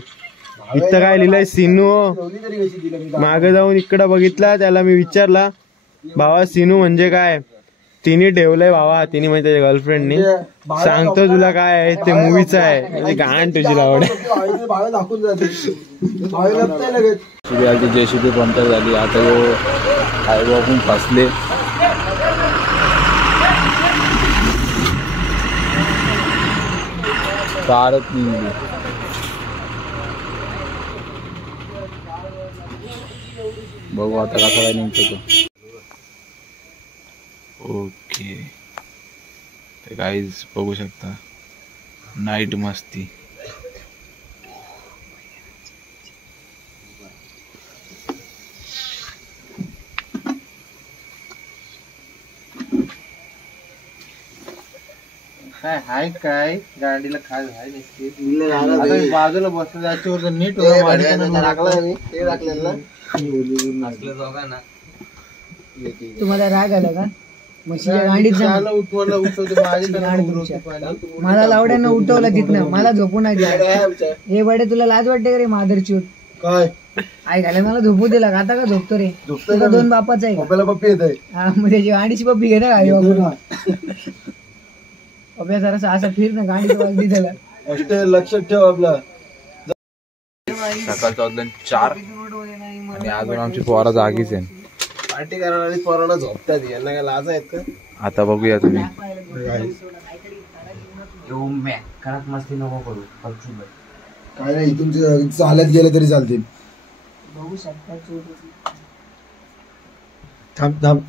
इथं काय लिहिलंय सिनू मागे जाऊन इकडं बघितला त्याला मी विचारला भावा सिनू म्हणजे काय तिने ठेवलंय भावा तिने म्हणजे त्याच्या गर्लफ्रेंडनी सांगतो तुला काय आहे ते मूवीचं आहे म्हणजे गाण तुझी आवड जेसीबी पंक्चर झाली आता हायवे आपण फसले चालत नाही. बघू आता कसा काय निघतो तो. ओके तर गाईज बघू शकता नाईट मस्ती. काय हाय काय गाडीला खाय बाजूला बसलं त्याच्यावर नीट तुम्हाला राग आला का म्हशीच्या गांडीत मला लावड्यांना उठवलं तिथनं मला झोपून नाही दिला. हे बडे तुला लाज वाटते का रे मादरची काय आई घाले मला झोपू दिला आता का झोपतो रे तुला दोन बापाचा आहे पप्पी येत आहे. हा मग त्याची गाडीची पप्पी घे ना गाडी अभ्या जरा असं फिर ना गाडी त्याला लक्षात ठेव आपला. सकाळचं वाजलं 4 आणि अजून आमची पोरा जागीच आहे. पार्टी करणारी पोरांना झोपतात यांना काय लाज आहेत का. आता बघूया तुम्ही घरात मस्ती नको करू. काय नाही इथून चालत गेले तरी चालतील. बघू शकता थांब थांब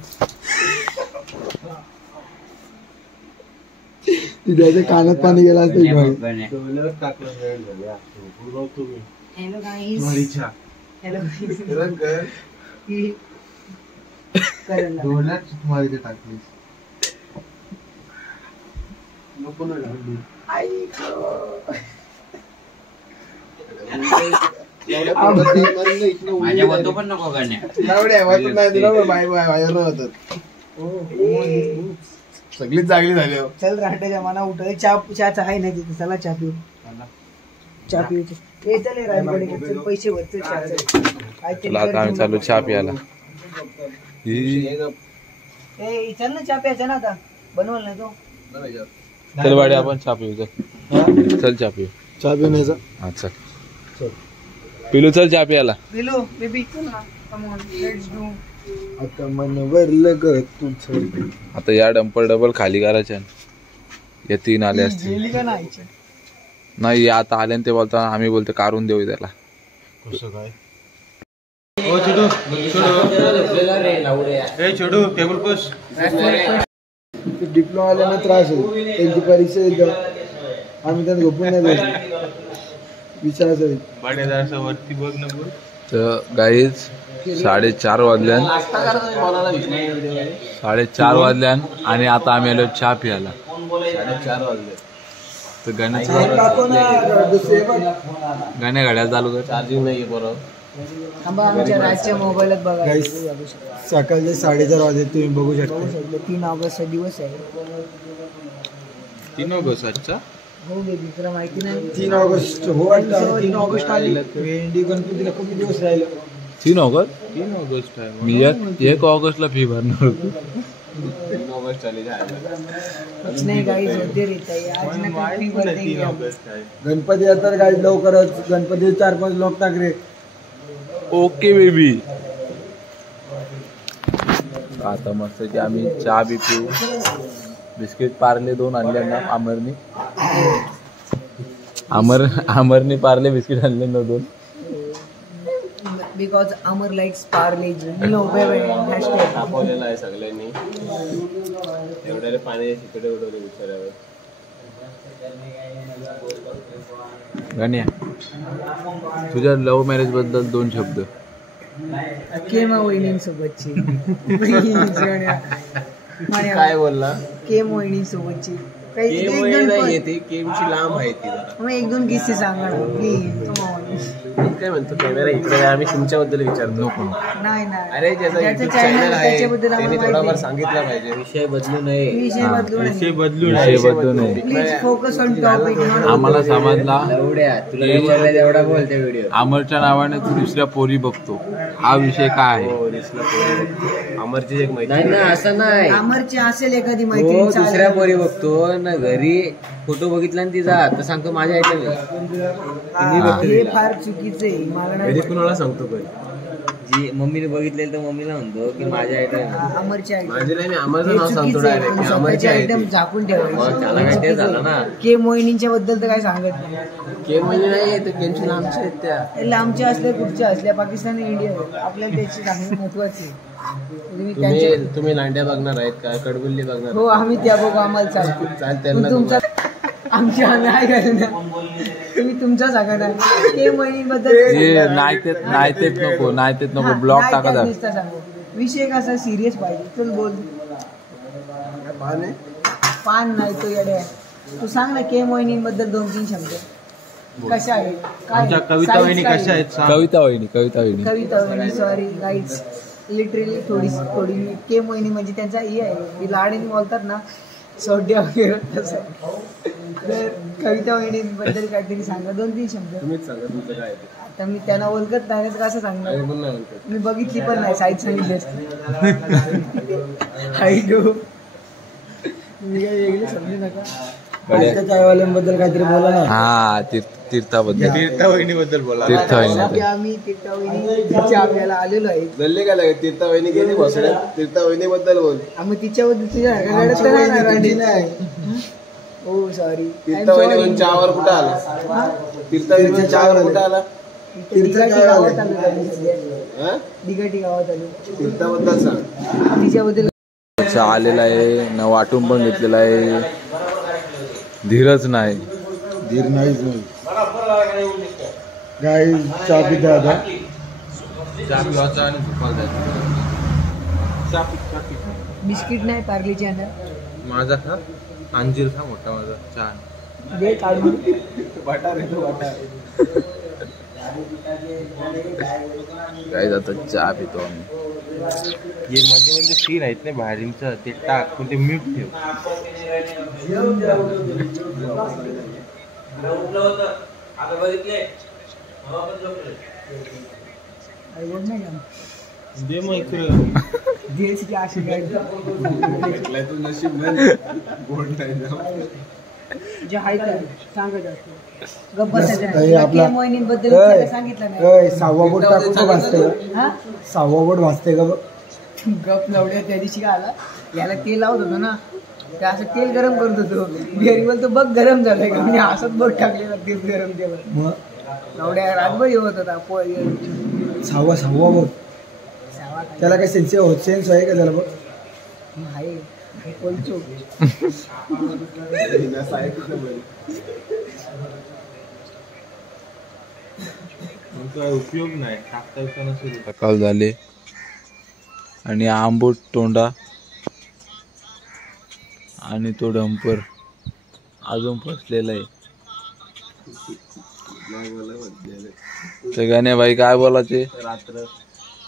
त्याच्या कानात पाणी गेला असतं. हॅलो गाईस हॅलो माझ्या बंधू पण नको करण्या सगळीच जागली झाली. चल राहत्याच्या मना उठले चहा आहे नाही तिथे चला चहा पिऊ चहा पिऊ चल राजवाडे पैसे भरते आता आम्ही चालू चहा प्यायला. चल ना चहा प्यायचा ना आता बनवल ना तो चल वाडे आपण चहा पिऊ. चल चहा पिऊ. चहा पिण्याचा हा चल पिलू चल चहा प्यायला. पिलू बेबी चल ना कम ऑन लेट्स डू. आता मन वरलं ग तुझं. आता या डबल खाली करायच्या. या 3 आले असतील नाही आता आले ते बोलता आम्ही बोलतो काढून देऊ त्याला. कसं काय छोडू टेबल पोस डिप्लोमा आल्यानं त्रास होईल त्यांची परीक्षा आम्ही त्यांना झोपून नाही द्यायचं विचारायचं वरती बघ ना. तर गाईज 4:30 वाजल्यान 4:30 वाजल्यान आणि आता आम्ही आलो चहा प्यायला. 4:30 वाजले तर गाण्या गाड्या चालू कर. चार्जिंग नाही बरोबर. आमच्या राजच्या मोबाईलात बघा सकाळचे 4:30 वाजले तुम्ही बघू शकता. 3 ऑगस्टचा दिवस आहे. 3 ऑगस्ट आजचा हो बेबी तुला माहिती नाही 3 ऑगस्ट हो 3 ऑगस्ट आलेलं गणपतीला खूप दिवस राहिलं. 3 ऑगस्ट आहे. मी 1 ऑगस्टला फी भरणार होतो. 3 ऑगस्ट आले कुछ नाही गाईज होते रे आज ना फी भरते. गणपती आता गाईज लवकरच गणपती 4-5 लोक टाकरे. Okay baby. आता मस्त की आम्ही चहा बी पिऊ. बिस्किट पार्ले 2 आणले ना अमरने पार्ले बिस्किट आणले ना 2. Because Amar likes Parle no hashtag दाखवलेलं आहे सगळ्यांनी. एवढ्याला पाणी तिकडे उडवले विचारावर. गाण्या तुझ्या लव्ह मॅरेज बद्दल 2 शब्द. केम वहिनींसोबतची काय बोलला केम वहिनींसोबतची काही केमची लांब आहे ती जरा. मग 1-2 किस्से सांगा ना प्लीज. काय म्हणतो कॅमेरा इकडे आम्ही तुमच्याबद्दल विचारतो. नाही नाही अरे ज्याचं चॅनल आहे त्याने थोडाफार सांगितलं पाहिजे. विषय बदलू नये. विषय बदलू नये. Please focus on topic. आम्हाला समजला तुला एवढा बोल त्या व्हिडिओ. अमरच्या नावाने तू दुसऱ्या पोरी बघतो. हा विषय काय आहे. अमरची एक माहिती नाही ना असं नाही. अमरची असेल एखादी माहिती दुसऱ्या पोरी बघतो ना घरी फोटो बघितला ना तिचा तर सांगतो माझ्या ह्याच्या हे फार चुकीचं आहे. मला नाही कुणाला सांगतो पण जी मम्मीने बघितलेलं तर मम्मीला म्हणतो की माझ्या आयटम अमरची आयटम माझे नाही, मी अमरचं नाव सांगतो direct, की अमरची आहे ती. आयटम झाकून ठेवायची. त्याला काय ते झालं ना. के मोहिनींच्या बद्दल तर काय सांगत नाही. के म्हणजे नाही ते पेन्शन आमच्या आहेत त्या. लांबच्या असल्या कुठच्या असल्या पाकिस्तान इंडिया आपल्याला त्याची सांगणं महत्वाची आहे. तुम्ही त्यांच्या तुम्ही लांड्या बघणार आहेत का, कडबुल्ली बघणार? हो आम्ही त्या बघू आम्हाला चालतो. चालते तुमचा आमची आम्ही आहे का तुम्ही तुमचा सांगा ना के मोहिनीबद्दल नाही तेच नको ब्लॉग टाका जा. सांगू विषय कसा सिरियस पाहिजे. चल बोल. पान नाही तो येड्या. तू सांग ना के मोहिनीबद्दल 2-3 शब्द. कशा आहेत काय कविता वहिनी कशा आहेत? कविता वहिनी कविता वहिनी सॉरी गाईड्स लिटरली थोडी के मोहिनी म्हणजे त्यांचा हे आहे की लाडीने बोलतात ना सोड्या वगैरे तसं. तर कविता वहिनीबद्दल काहीतरी सांगा 2-3 शब्द. तुम्हीच सांगा तुमचं काय ते. आता मी त्यांना ओळखत नाही तर कसं सांगणार. मी पण नाही ओळखत. मी बघितली पण नाही साईज सांगितली असते. हाय गो मी काय वेगळी समजू नका. चायवाल्यांबद्दल काहीतरी बोला ना. हा तीर्थाबद्दल तीर्था वहिनीबद्दल बोला. आम्ही तिच्या आपल्याला आलेलो आहे. जल्ले काय लागेल? तीर्था वहिनी गेली बसण्यात, तीर्था वहिनीबद्दल बोल. आम्ही तिच्याबद्दल तुझ्या रडत तर नाही ना राणी. हो सॉरी. तीर्था वहिनी चहावर कुठं आला? तीर्था वहिनी चहावर कुठं आला? गावात आलो हा? दिघाटी गावात आलो. तीर्थाबद्दल सांग. तिच्याबद्दल आलेला आहे न वाटून पण घेतलेला आहे. धीरच नाही. धीर नाहीच नाही. गाय चहा पिते आता. बिस्किट नाही पार्लीची आणा. माझा खा अंजीर खा मोठा माझा चहा. दे काढून. काय जातं चहा पितो आम्ही. हे मध्ये सीन आहेत ना भाजींचं ते टाक पण ते म्यूट ठेव. दे मग इकडे. देशची अशी गाडी तू नशीब गोड नाही जे आहे ते सांगत असतो. गप्पा मोहिनीबद्दल सांगितलं नाही. 6वा बोट टाकून तो भासते का? हा 6वा बोट भासते का? गप लावड्या त्या दिवशी का आला याला तेल लावत होतो ना ते असं तेल गरम करत होतो. घरी बोलतो बघ गरम झालंय का म्हणजे असंच बोट टाकलेलं तेल गरम केलं. मग लावड्या रातभर येत होता. 6वा बोट त्याला काय सेन्स आहे का त्याला? बघ आहे कोलचो. उपयोग नाही टाकता येता नसेल. सकाळ झाले आणि आंबोट तोंडा आणि तो डंपर अजून फसलेला आहे. तर गाणे भाई काय बोलायचे? रात्र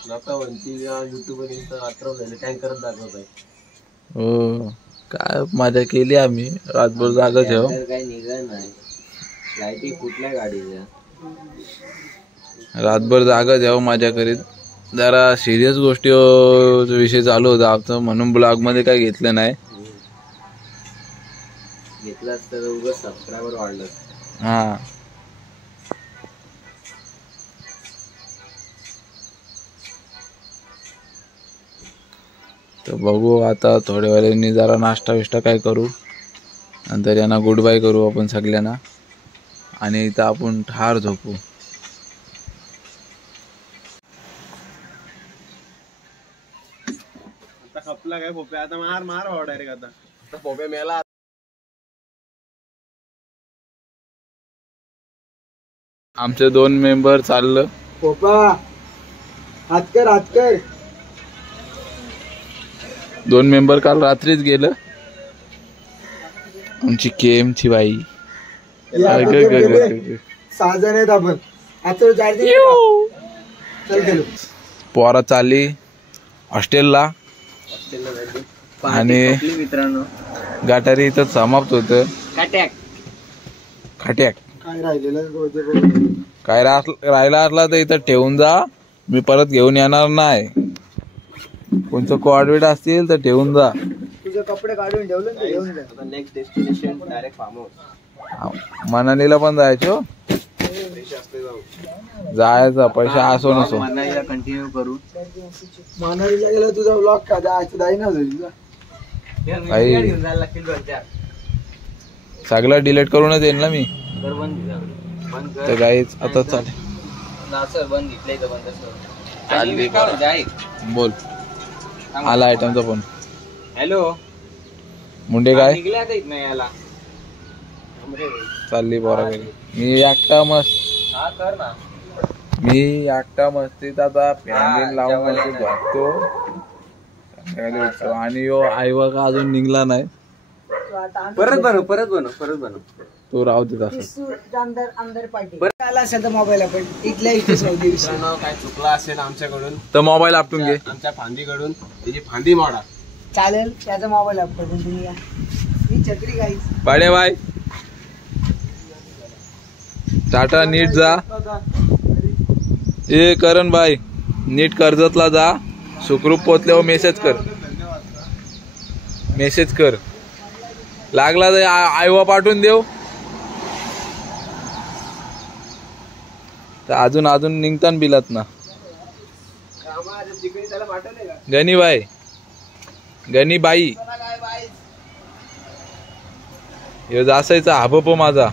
लोक म्हणती युट्यूबवर रात्र झाले टँकर दाखवत आहे. हो काय मजा केली आम्ही. रातभर जागा ठेव. काय निघत नाही. लाईटी कुठल्या गाडीच्या रातभर जागा ठेव मजा करीत. जरा सिरियस गोष्टी विषय चालू होता आमचं म्हणून ब्लॉग मध्ये काय घेतलं नाही. घेतलं तर उगाच सबस्क्रायबर वाढलं. हा तर बघू आता थोड्या वेळाने जरा नाश्ता विष्टा काय करू. नंतर यांना गुड बाय करू आपण सगळ्यांना आणि इथं आपण ठार झोपू. आता खपला काय पोप्या? आता मार भाऊ डायरेक्ट. आता पोप्या मेला. आमचे 2 मेंबर चाललं. पोपा हात कर. 2 मेंबर काल रात्रीच गेलं. आमची केमची बाई 6 जण आहेत आपण. आता चल गेलो. पोरा चालली हॉस्टेलला आणि मित्रांनो गाठारी इथं समाप्त होतं. खट्याक काय राहिलेलं काय राहिला असला तर इथं ठेवून जा. मी परत घेऊन येणार नाही. कोणचं कोऑर्डिनेट असतील तर ठेवून जा. तुझे कपडे काढून ठेवले ना घेऊन जा. Next destination direct farm house. मनालीला पण जायचो. जायचा पैसा असो नसो कंटिन्यू करू. मनालीला गेला तुझा ब्लॉग का जाई ना तुझा. काही घेऊन जायला लागतील 2-4. सगळं डिलीट करूनच येईल ना मी. बंद तर काहीच आता चालेल. असं बंद घेतलंय तर बंद असं. चालली काय म्हणते आई? बोल. आला आयटमचा फोन. हॅलो मुंडे काय निघले आता इथं याला. चालली पोरा घरी. मी एकटा मस्त हा कर ना. मी एकटा मस्तीत आता फॅन लावून मस्त झोपतो. संध्याकाळी उठतो. आणि यो आईवा का अजून निघला नाही. परत बनव. तो राहू दे तसं. अंदर पार्टी आला असेल तर मोबाईल आपण इथल्या इथे सौदी काय चुकला असेल आमच्याकडून तर मोबाईल आपटून घे. आमच्या फांदीकडून त्याची फांदी मोडा. चालेल त्याचा मोबाईल आपण तुम्ही या. ही छत्री काही पाडे बाय. टाटा नीट जा. ए करण बाय नीट कर्जतला जा. सुखरूप पोचल्यावर मेसेज कर. लागला तर आईवा पाठवून देऊ. तर अजून निघताना बिलात ना. गणीबाई हे जासायचा हाबप माझा.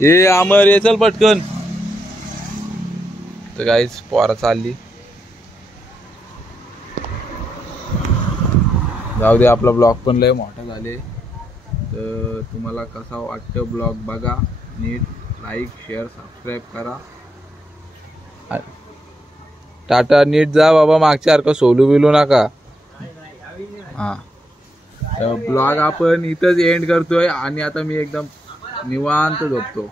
ये अमर ये चल पटकन. तर काहीच पोरा चालली. जाऊ दे आपला ब्लॉग पण लय मोठा झाले. तर तुम्हाला कसा वाटतं ब्लॉग बघा नीट. लाईक शेअर सबस्क्राईब करा. टाटा नीट जा बाबा. मागच्यासारखं सोलू बिलू नका. हा तर ब्लॉग आपण इथंच एंड करतोय. आणि आता मी एकदम निवांत झोपतो.